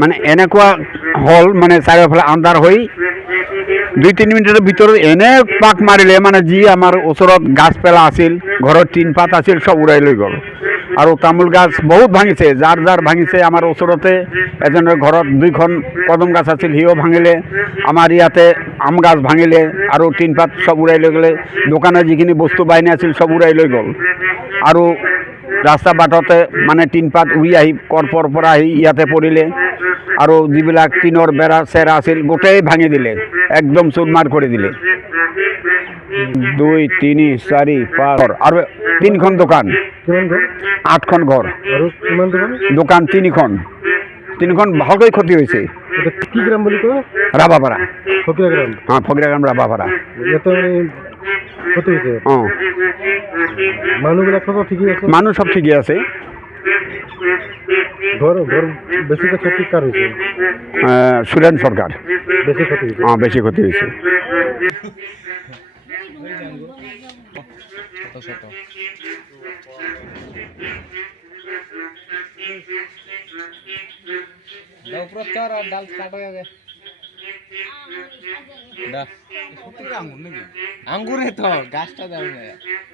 মানে এনেকুৱা হ'ল মানে চাৰিওফালে আন্ধাৰ হৈ 2-3 মিনিটৰ ভিতৰত এনে পাক মাৰিলে মানে যি আমাৰ ওচৰত গাছ পেলা আছিল ঘৰৰ টিন পাত আছিল চব উৰাই লৈ গ'ল আৰু তামোল গাছ বহুত ভাঙিছে যাৰ যাৰ ভাঙিছে আমাৰ ওচৰতে এজনৰ ঘৰত 2খন কদম গাছ আছিল সিও ভাঙিলে আমাৰ ইয়াতে আম গাছ ভাঙিলে আৰু টিন পাত চব উৰাই লৈ গ'লে দোকানৰ যিখিনি বস্তু বাহিনী আছিল চব উৰাই লৈ গ'ল আৰু ৰাস্তা বাটতে মানে টিন পাত উৰি আহি কৰপৰ পৰা আহি ইয়াতে পৰিলে আৰু যিবিলাক টিনৰ বেৰা চেৰা আছিল গোটেই ভাঙি দিলে একদম চুৰমাৰ কৰি দিলে 2, 3, 4, 5 আৰু 3খন দোকান 8খন ঘৰ দোকান 3খন ভালকৈ ক্ষতি হৈছে কি গ্রাম বলি কয় ৰাবাপাৰা ফকিরা গ্রাম হ্যাঁ ফকিরাগ্রাম ৰাবাপাৰা এত ক্ষতি হয়েছে অঁ মানুষগুলা সব ঠিকই আছে মানুহ সব ঠিকই আছে ঘর ঘর বেশি ক্ষতি কার হয়েছে সুরেন সরকার বেশি ক্ষতি হয়েছে হ্যাঁ বেশি ক্ষতি হয়েছে প্রচার আর ডাল কাটা যাবে আঙ্গুরে তো গাছটা দাও না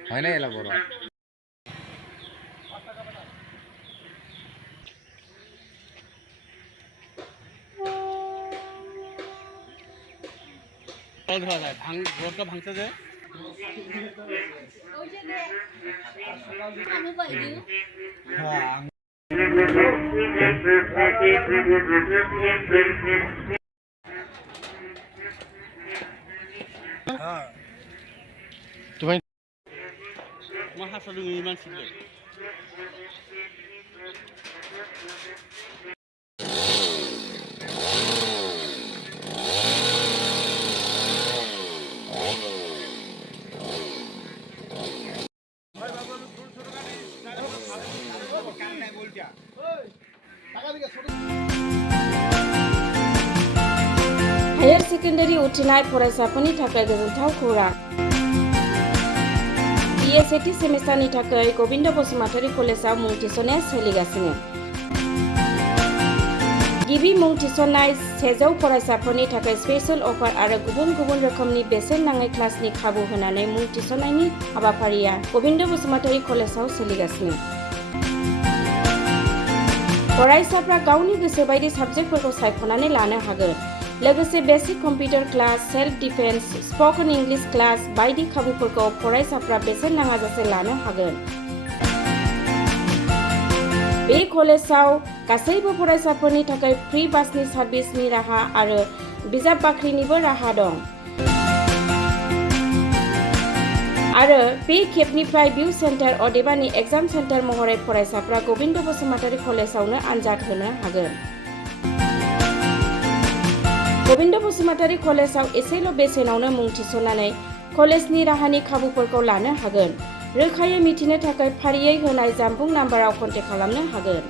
হয় না এলা বড় ঘরটা ভাঙতে যায় তোমার হাসপাতাল নির্মাণ ছিল हायर सेकेन्डारि उथ्रिनाय फरायसाफोरनि थाखाय गोजोनथाव खौरां BSAT सेमिस्टारनि थाखाय गोविन्द बसुमतारी कलेजाव मुं थिसननाया सोलिगासिनो गिबि मुं थिसननाय 100 फरायसाफोरनि थाखाय स्पेशल अफार आरो गुबुन गुबुन रोखोमनि बेसेन नाङै क्लासनि खाबु होनानै मुं थिसननायनि हाबाफारिया गोविन्द बसुमतारी कलेजाव सोलिगासिनो फरायसाफ्रा गावनि गोसो बायदि साबजेक्टफोरखौ सायख'नानै लानो हागोन लोगोसे basic computer class self defence spoken English class बायदि खाबुफोरखौ फरायसाफ्रा बेसेन नाङाजासे लानो हागोन बे कलेजाव गासैबो फरायसाफोरनि थाखाय फ्रि बासनि सार्भिसनि राहा आरो बिजाब बाख्रिनिबो राहा दं आरो बे खेबनिफ्राय भिउ सेन्टार अदेबानि एग्जाम सेन्टार महरै फरायसाफ्रा गोविन्द बसुमतारी कलेजावनो आनजाद होनो हागोन गोविन्द बसुमतारी कलेजाव एसेल' बेसेनावनो मुं थिसननानै कलेजनि राहानि खाबुफोरखौ लानो हागोन रोखायै मिथिनो थाखाय फारियै होनाय जानबुं नाम्बाराव कन्टेक्ट खालामनो हागोन